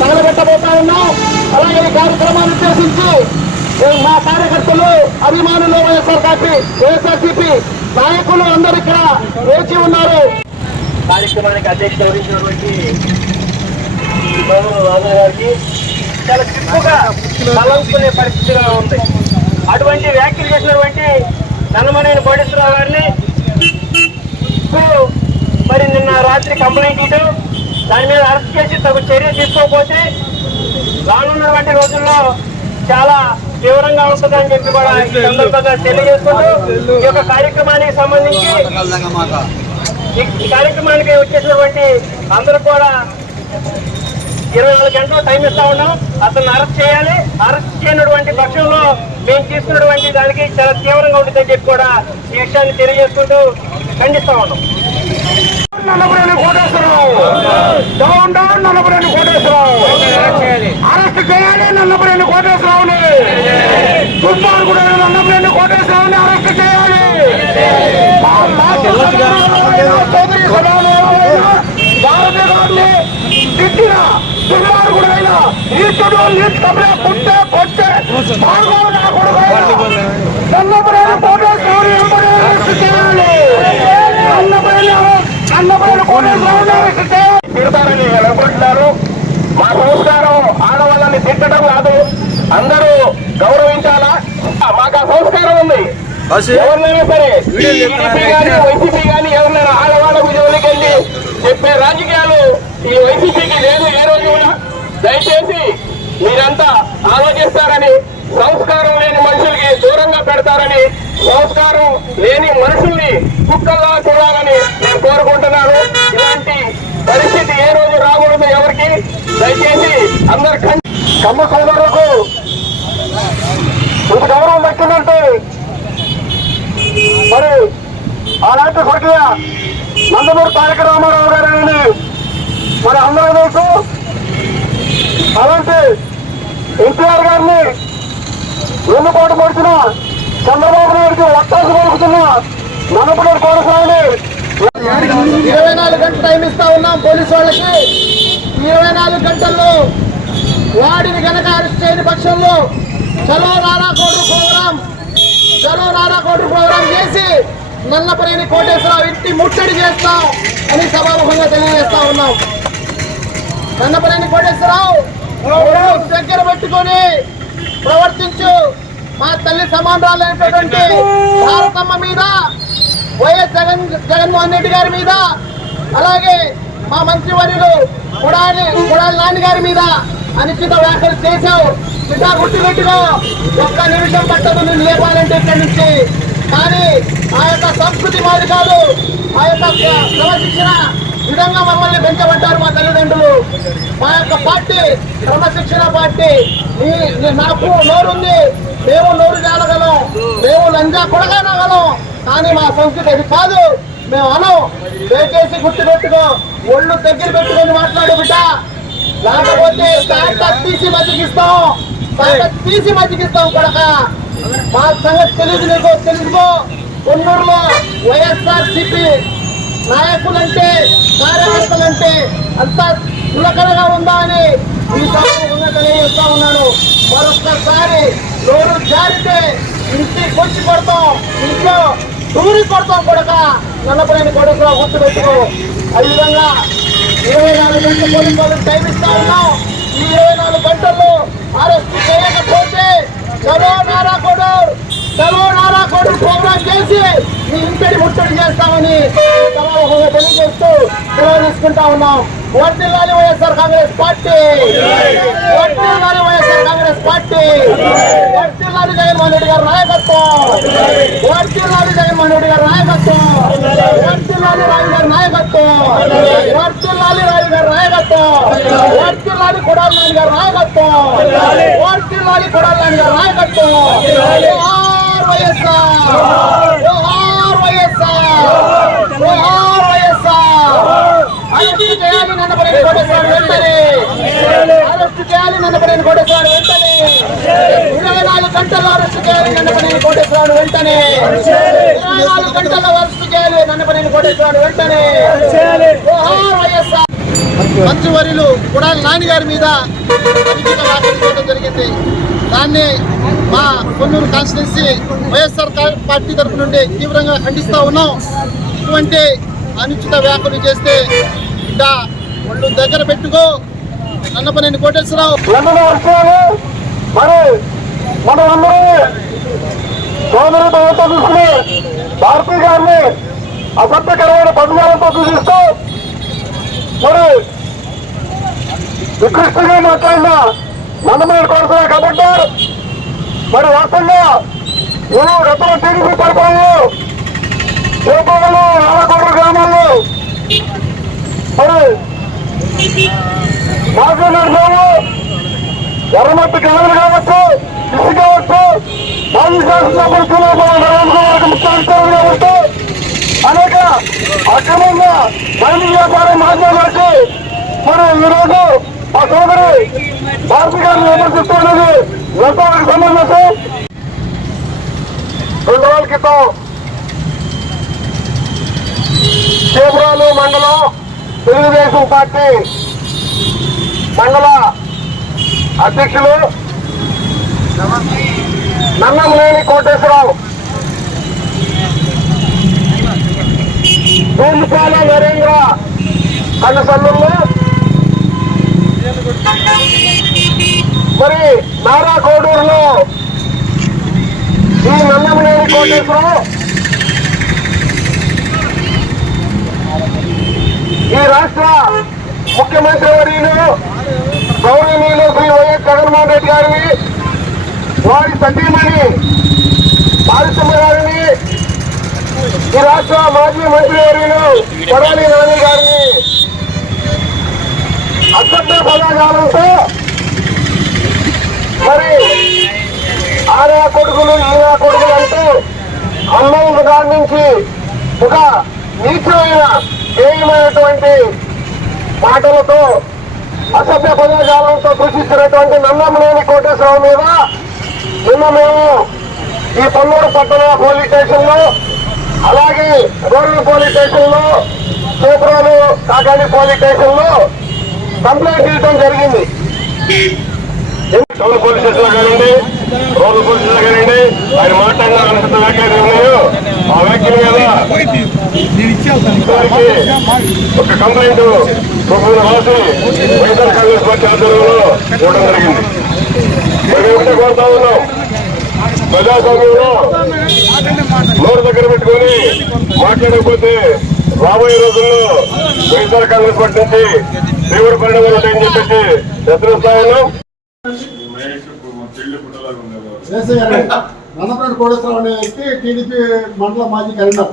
తగలబెట్టబోతా ఉన్నాం అలాగే ఈ కార్యక్రమాన్ని ఉద్దేశించి మా కార్యకర్తలు అభిమానులు వైఎస్ఆర్ పార్టీ వైఎస్ఆర్సీపీ నాయకులు అందరూ ఇక్కడ వేచి ఉన్నారు కార్యక్రమానికి అధ్యక్షత వహించినటువంటి రాజా గారికి చాలా క్లిప్పుగా తలంచుకునే పరిస్థితిగా ఉంది. అటువంటి వ్యాఖ్యలు చేసినటువంటి నన్నమనేని కోటేశ్వరరావు గారిని మరి నిన్న రాత్రి కంప్లైంట్ ఇవ్వడం దాని మీద అరెస్ట్ చేసి తగు చర్య తీసుకోకపోతే రానున్నటువంటి రోజుల్లో చాలా తీవ్రంగా ఉంటుందని చెప్పి కూడా సందర్భంగా తెలియజేసుకుంటూ ఈ యొక్క కార్యక్రమానికి సంబంధించి ఈ కార్యక్రమానికి వచ్చేసినటువంటి అందరూ కూడా ఇరవై నాలుగు గంటలు టైం ఇస్తా ఉన్నాం. అతను అరెస్ట్ చేయాలి. అరెస్ట్ చేయనటువంటి పక్షంలో మేము తీసుకున్నటువంటి దానికి చాలా తీవ్రంగా ఉంటుందని చెప్పి కూడా ఈ విషయాన్ని తెలియజేసుకుంటూ ఖండిస్తా ఉన్నాం Nallapureni Koteswararao. Down down Nallapureni Koteswararao. Arrest చేయాలి నల్లపురేని కోటేశ్వరరావుని. దుర్మార్గుడైన నల్లపురేని కోటేశ్వరరావుని అరెస్ట్ చేయాలి. మా మాజీ సభ్యులైన సోదరి సభ్యులైన భారతి గారిని తిట్టిన దుర్మార్గుడైన నీచుడు నీచు సభ్యుల పుట్టే పొట్టే మార్గం నా కొడుకైన నల్లపురేని కోటేశ్వరరావుని వెంబడి అరెస్ట్ చేయాలి నల్లపురేని అన్నపల్లి కోటేశ్వరరావుని అరెస్ట్ చేయాలి తిడతారని అనుకుంటున్నారు మా సంస్కారం ఆడవాళ్ళని తిట్టడం కాదు. అందరూ గౌరవించాలా? మాకు ఆ సంస్కారం ఉంది. ఎవరినైనా సరే టీడీపీ కానీ వైసీపీ కానీ ఎవరినైనా ఆడవాళ్ళ విజయంలోకి వెళ్ళి చెప్పే రాజకీయాలు ఈ వైసీపీకి లేదు ఏ రోజు కూడా. దయచేసి మీరంతా ఆలోచిస్తారని సంస్కారం లేని మనుషులకి దూరంగా పెడతారని సంస్కారం లేని మనుషుల్ని కుక్కల్లా చూడాలని నేను కోరుకుంటున్నాను. ఇలాంటి పరిస్థితి ఏ రోజు రాకూడదు ఎవరికి. దయచేసి అందరు కమ్మ సోదరులకు ఇంత గౌరవం దక్కిందంటే మరి ఆనాటి స్వర్గీయ నందమూరి తారక రామారావు గారిని మరి అందరూ తెలుసు. అలాంటి ఎన్టీఆర్ గారిని వెన్నుపాటు పడుతున్న చంద్రబాబు నాయుడికి ఒత్తాసు పలుకుతున్న నన్నపూడి కోరసాని ఇరవై నాలుగు గంటలు టైం ఇస్తా ఉన్నాం పోలీసు వాళ్ళకి. ఇరవై నాలుగు గంటల్లో వాడిని గనక అరెస్ట్ చేయని పక్షంలో చలో నారా కోడు ప్రోగ్రాం చలో నారా కోడు ప్రోగ్రాం చేసి నల్లపనేని కోటేశ్వరరావు ఇంటి ముట్టడి చేస్తాం అని సభాముఖంగా తెలియజేస్తా ఉన్నాం. నన్నపనేని కోటేశ్వరరావు దగ్గర పెట్టుకొని ప్రవర్తించు. మా తల్లి సమానరాలైనటువంటి భారతమ్మ మీద వైఎస్ జగన్ జగన్మోహన్ రెడ్డి గారి మీద అలాగే మా మంత్రివర్యులు కుడాలి కుడాలి నాని గారి మీద అనిశ్చిత వ్యాఖ్యలు చేశావు. బిడ్డ గుర్తు పెట్టుకో ఒక్క నిమిషం పట్టదు నేను లేపాలంటే ఇక్కడి నుంచి. కానీ ఆ యొక్క సంస్కృతి మాది కాదు. ఆ యొక్క క్రమశిక్షణ విధంగా మమ్మల్ని పెంచబడ్డారు మా తల్లిదండ్రులు. మా యొక్క పార్టీ క్రమశిక్షణ పార్టీ. నాకు నోరుంది. మేము నోరు జాలగలం మేము లంజా కొడగనగలం కానీ మా సంస్కృతి అది కాదు. మేము అనం. దయచేసి గుర్తు పెట్టుకో. ఒళ్ళు దగ్గర పెట్టుకొని మాట్లాడు బిడ్డ. లేకపోతే తీసి మజ్జిగిస్తాం తీసి మజ్జిగిస్తాం కొడక. మా సంగతి తెలియదు నీకు తెలుసుకో కొన్నూరులో వైఎస్ఆర్ సిపి నాయకులంటే కార్యకర్తలంటే అంత చులకనగా ఉందా అని ఈ సమయంలో తెలియజేస్తా ఉన్నాను. మరొక్కసారి నోరు జారితే ఇంటికి కొట్టి కొడతాం ఇంట్లో దూరి కొడతాం కొడక నన్నపలేని కొడుకు గుర్తు పెట్టుకో. అదేవిధంగా ఇరవై నాలుగు గంటల పోలీసు వాళ్ళకి టైం ఇస్తా ఉన్నాం. ఈ ఇరవై నాలుగు గంటల్లో అరెస్ట్ చేయకపోతే చలో నారా కూడా చలో నారా ప్రోగ్రాం చేసి మీ ఇంటిని ముట్టడి చేస్తామని తెలియజేస్తూ సెలవు తీసుకుంటా ఉన్నాం. వర్దిల్లాలి వైఎస్ఆర్ కాంగ్రెస్ పార్టీ. వర్దిల్లాలి వైఎస్ఆర్ కాంగ్రెస్ పార్టీ. వర్దిల్లాలి జగన్మోహన్ రెడ్డి గారు నాయకత్వం. వర్దిల్లాలి జగన్మోహన్ రెడ్డి గారు నాయకత్వం. వర్దిల్లాలి రాజు గారి నాయకత్వం. వర్దిల్లాలి రాజు గారి నాయకత్వం. వర్దిల్లాలి కొడాలి నాని గారి నాయకత్వం. వర్దిల్లాలి కొడాలి నాని గారి నాయకత్వం. జోహార్ వైఎస్ఆర్ అరెస్ట్ చేయాలి నన్నపరేని కోటేశ్వర వెంటనే వెంటనే ఇరవై నాలుగు గంటల్లో అరెస్ట్ చేయాలి నన్నపనేని కోటేశ్వరరావు వెంటనే నాలుగు గంటల్లో వెంటనే మంత్రివర్యులు కుడాలి నాని గారి మీద జరిగింది. దాన్ని మా కొన్నూరు కాన్స్టిట్యున్సీ వైఎస్ఆర్ పార్టీ తరఫు నుండి తీవ్రంగా ఖండిస్తూ ఉన్నాం. ఇటువంటి అనుచిత వ్యాఖ్యలు చేస్తే బిడ్డ ఒళ్ళు దగ్గర పెట్టుకో. నన్నపనేని కోటేశ్వరరావు. మరి మనం సోదరి భవంతో చూసుకుని భారతీయ గారిని అసభ్యకరమైన పదజాలంతో సూచిస్తూ మరి నికృష్టంగా మాట్లాడిన నందమూరి కొరసా కాబట్టి మన రాష్ట్రంలో నేను గతంలో టీడీపీ పరిపాలనలో. చేపలు ఆలకొండ గ్రామాల్లో. మరి మాజీ ఎర్రమట్టి గ్రామాలు కావచ్చు కృషి కావచ్చు మాజీ శాసనసభ్యులు చంద్రబాబు కావచ్చు. అనేక అక్రమంగా మైనింగ్ వ్యాపారం మాట్లాడాలి మరి ఈరోజు మా సోదరి భారతి గారిని విమర్శిస్తున్నది ఎంతవరకు సంబంధించి రెండు రోజుల క్రితం చేపురాలు మండలం తెలుగుదేశం పార్టీ మండల అధ్యక్షులు నన్నంలేని కోటేశ్వరరావు. భూమిపాల నరేంద్ర అన్న మరి నారా కోడూరులో ఈ నన్నమనేని కోటేశ్వరం ఈ రాష్ట్ర ముఖ్యమంత్రి వర్యులు గౌరవనీయులు శ్రీ వైఎస్ జగన్మోహన్ రెడ్డి గారిని వారి సతీమణి పారిశ్రమ గారిని ఈ రాష్ట్ర మాజీ మంత్రి వర్యులు కొడాలి నాని గారిని అసభ్య పదాగాలంతో మరి ఆరా కొడుకులు ఈరా కొడుకులు అంటూ అమ్మాయిని దాని నుంచి ఒక నీచమైన హేయమైనటువంటి మాటలతో అసభ్య పదజాలంతో దూషిస్తున్నటువంటి నన్నమనేని కోటేశ్వరరావు మీద నిన్న మేము ఈ పల్లూరు పట్టణ పోలీస్ స్టేషన్లో అలాగే గోర్ల పోలీస్ స్టేషన్లో చేపురాలు కాకాని పోలీస్ స్టేషన్లో కంప్లైంట్ ఇవ్వడం జరిగింది. టౌన్ పోలీస్ స్టేషన్లో కానివ్వండి రోడ్ల పోలీస్ కానివ్వండి ఆయన మాట్లాడిన అనుకుంటున్న వ్యాఖ్యలు ఉన్నాయో ఆ వ్యాఖ్యల మీద ఒక కంప్లైంట్ రూపంలో రాసి వైఎస్ఆర్ కాంగ్రెస్ పార్టీ ఆధ్వర్యంలో ఇవ్వడం జరిగింది. మరి ఒకటే కోరుతా ఉన్నాం. ప్రజాస్వామ్యంలో నోరు దగ్గర పెట్టుకొని మాట్లాడకపోతే రాబోయే రోజుల్లో వైఎస్ఆర్ కాంగ్రెస్ పార్టీ నుంచి తీవ్ర పరిణామాలు ఉంటాయని చెప్పేసి ఉన్నాం నన్నపేట కోటేశ్వరరావు అనే వ్యక్తి టీడీపీ మండల మాజీ కన్వీనర్.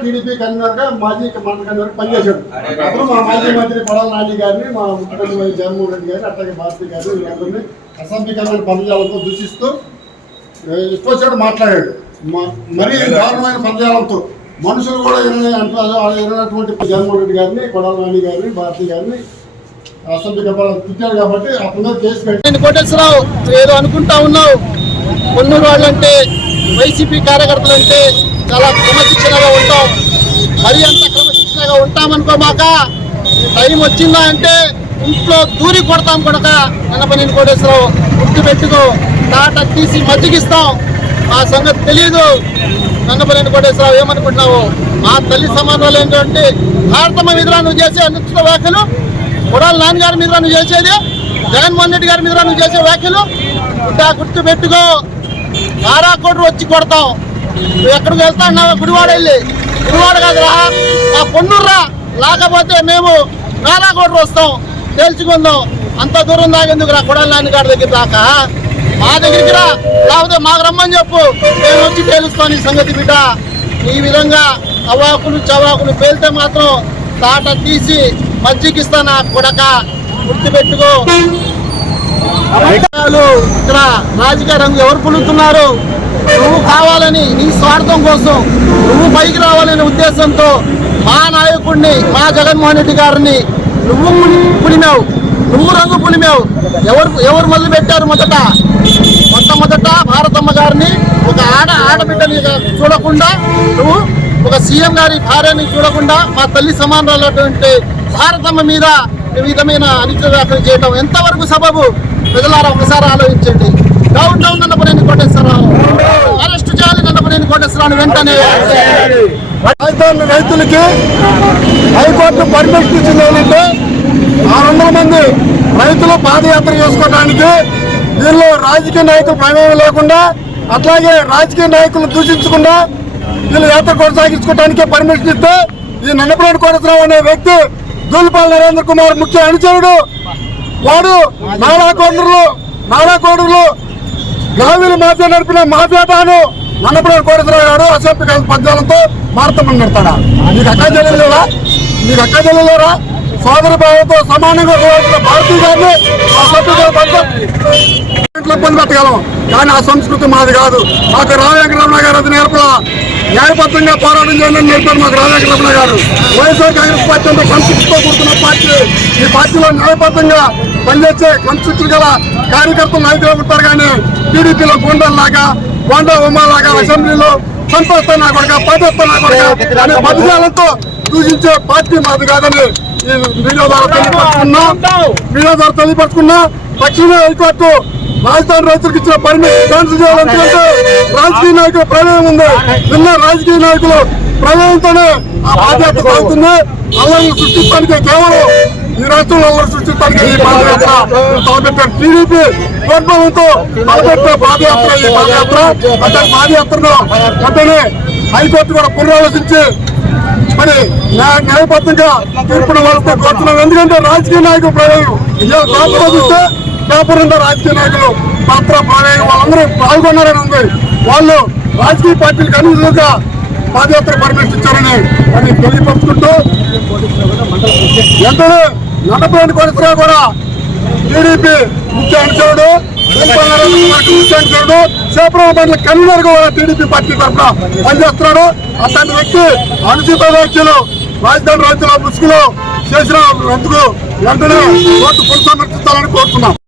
టీడీపీ కన్వీనర్గా మాజీ మండల కన్వీనర్ పనిచేశాడు. అతను మా మాజీ మంత్రి కొడాల నాని గారిని మా ముఖ్యమంత్రి జగన్మోహన్ రెడ్డి గారిని అట్లాగే భారతి గారిని వీళ్ళందరినీ అసభ్యకరమైన పదజాలంతో దూషిస్తూ ఇష్టొచ్చాడు మాట్లాడాడు. మ- మరీ దారుణమైన పదజాలంతో. మనుషులు కూడా ఇరవై అంటారు వినటువంటి జగన్మోహన్ రెడ్డి గారిని కొడాల నాని గారిని భారతి గారిని అసభ్య తిట్టారు కాబట్టి అప్పుడు కేసు పెట్టి కోటేశ్వరరావు ఏదో అనుకుంటా ఉన్నావు. కొన్నూరు వాళ్ళంటే వైసీపీ కార్యకర్తలు అంటే చాలా క్రమశిక్షణగా ఉంటాం. మరి అంత క్రమశిక్షణగా ఉంటామనుకోమాక టైం వచ్చిందా అంటే ఇంట్లో దూరి కొడతాం కొడక నన్నపనేని కోటేశ్వరరావు గుర్తు పెట్టుకో తాట తీసి మజ్జిగిస్తాం. ఆ సంగతి తెలియదు నన్నపనేని కోటేశ్వరరావు ఏమనుకుంటున్నావు? మా తల్లి సమాధానాలు ఏంటంటే భారతమ్మ మీద నువ్వు చేసే అనుచిత వ్యాఖ్యలు కొడాల నాన్నగారి మీద నువ్వు చేసేది జగన్మోహన్ రెడ్డి గారి మీద నువ్వు చేసే వ్యాఖ్యలు ఇంకా గుర్తు పెట్టుకో. నారా వచ్చి కొడతాం నువ్వు ఎక్కడికి వెళ్తా అన్నావు? గుడివాడ వెళ్ళి. గుడివాడ కాదురా. ఆ పొన్నుర్రా. లేకపోతే మేము నారా వస్తాం. తెలుసుకుందాం అంత దూరం దాగేందుకు రా కొడాల నాన్నగారి దగ్గర దాకా. మా దగ్గరికి రా. లేకపోతే మాకు రమ్మని చెప్పు. మేము వచ్చి తేలుస్తాం ఈ సంగతి బిడ్డ. ఈ విధంగా అవాకులు చవాకులు పేలితే మాత్రం తాట తీసి మజ్జిగిస్తానా కొడక. గుర్తుపెట్టుకో. ఇక్కడ రాజకీయ రంగు ఎవరు పులుతున్నారు నువ్వు కావాలని నీ స్వార్థం కోసం నువ్వు పైకి రావాలనే ఉద్దేశంతో మా నాయకుడిని మా జగన్మోహన్ రెడ్డి గారిని నువ్వు పుడినావు పులినావు నువ్వు రంగు పులిమేవు ఎవరు ఎవరు మొదలు పెట్టారు మొదట? మొట్టమొదట భారతమ్మ గారిని ఒక ఆడ ఆడబిడ్డని చూడకుండా నువ్వు ఒక సీఎం గారి భార్యని చూడకుండా మా తల్లి సమానమైనటువంటి భారతమ్మ మీద ఈ విధమైన అనిత్య వ్యాఖ్యలు చేయడం ఎంతవరకు సబబు? ప్రజలారా ఒకసారి ఆలోచించండి. Down down Nannapaneni Koteswararao arrest చేయాలి నన్నపనేని కోటేశ్వరరావు వెంటనే. రైతులకి హైకోర్టు పర్మిషన్ ఇచ్చింది ఏంటంటే ఆరు వందల మంది రైతులు పాదయాత్ర చేసుకోవడానికి దీనిలో రాజకీయ నాయకులు ప్రమేయం లేకుండా అట్లాగే రాజకీయ నాయకులు దూషించకుండా వీళ్ళు యాత్ర కొనసాగించుకోవడానికి పర్మిషన్ ఇస్తే ఈ నన్నపరెడ్డి కోటేశ్వరరావు అనే వ్యక్తి దూలిపాల నరేంద్ర కుమార్ ముఖ్య అనుచరుడు. వాడు నారా కోడూరులో గ్రామీణ మాఫియా నడిపిన మాఫియాటాను నన్నపరెడ్డి కోటేశ్వరరావు గారు అసెంబ్లీ పద్యాలతో భారతం పెడతాడా నీకు అక్క చెల్లెలేరా నీకు అక్క చెల్లెలేరా సోదర భావంతో సమానంగా చూడాల్సిన భారతీయ గారిని ఆ సభ్యులు పట్ల ఇంట్లో ఇబ్బంది పెట్టగలం. కానీ ఆ సంస్కృతి మాది కాదు. మాకు రామవెంకటరమణ గారు అది నేర్పల న్యాయబద్ధంగా పోరాటం చేయాలని నేర్పారు మాకు రామవెంకటరమణ గారు. వైఎస్ఆర్ కాంగ్రెస్ పార్టీ అంతా సంస్కృతితో కూర్చున్న పార్టీ. ఈ పార్టీలో న్యాయబద్ధంగా పనిచేసే సంస్కృతులు గల కార్యకర్తలు నాయకులు ఉంటారు కానీ టీడీపీలో గోండాల్లాగా గోండా ఉమ్మాలాగా అసెంబ్లీలో సంతోషం నా కొడుక పదత్వం అనే పదజాలంతో సూచించే పార్టీ మాది కాదని మీడియా ద్వారా తెలియపరుచుకున్నా మీడియా ద్వారా తెలియపరుచుకున్నా తక్షణమే హైకోర్టు రాజధాని రైతులకు ఇచ్చిన పర్మిషన్ క్యాన్సిల్ చేయాలంటే రాజకీయ నాయకుల ప్రమేయం ఉంది. నిన్న రాజకీయ నాయకులు ప్రమేయంతోనే ఆ పాదయాత్ర సాగుతుంది. అల్లర్లు సృష్టించడానికి కేవలం ఈ రాష్ట్రంలో అల్లరి సృష్టించడానికి ఈ పాదయాత్ర తలపెట్టారు టీడీపీ గవర్నమెంట్తో తలపెట్టే పాదయాత్ర ఈ పాదయాత్ర. అంటే పాదయాత్రను వెంటనే హైకోర్టు కూడా పునరాలోచించి మరి న్యాయబద్ధంగా తీర్పును వస్తే కోరుతున్నాం ఎందుకంటే రాజకీయ నాయకులు ప్రయోగం పేపర్ చూస్తే పేపర్ రాజకీయ నాయకులు? పాత్ర ప్రయోగం వాళ్ళందరూ పాల్గొన్నారని ఉంది. వాళ్ళు రాజకీయ పార్టీలకు అనుగుణంగా పాదయాత్ర పర్మిషన్ ఇచ్చారని అని తెలియపరుచుకుంటూ వెంటనే నడపలేని పరిసరా కూడా టీడీపీ ముఖ్య అనుచరుడు ముఖ్య అనుచరుడు సేపురం బండ్ల కన్వీనర్ కూడా టీడీపీ పార్టీ తరఫున పనిచేస్తున్నాడు అతని వ్యక్తి అనుచిత వ్యాఖ్యలు రాజధాని రైతుల ముసుగులో చేసిన అందుకు వెంటనే కోర్టు పునఃసమర్శించాలని కోరుతున్నాం.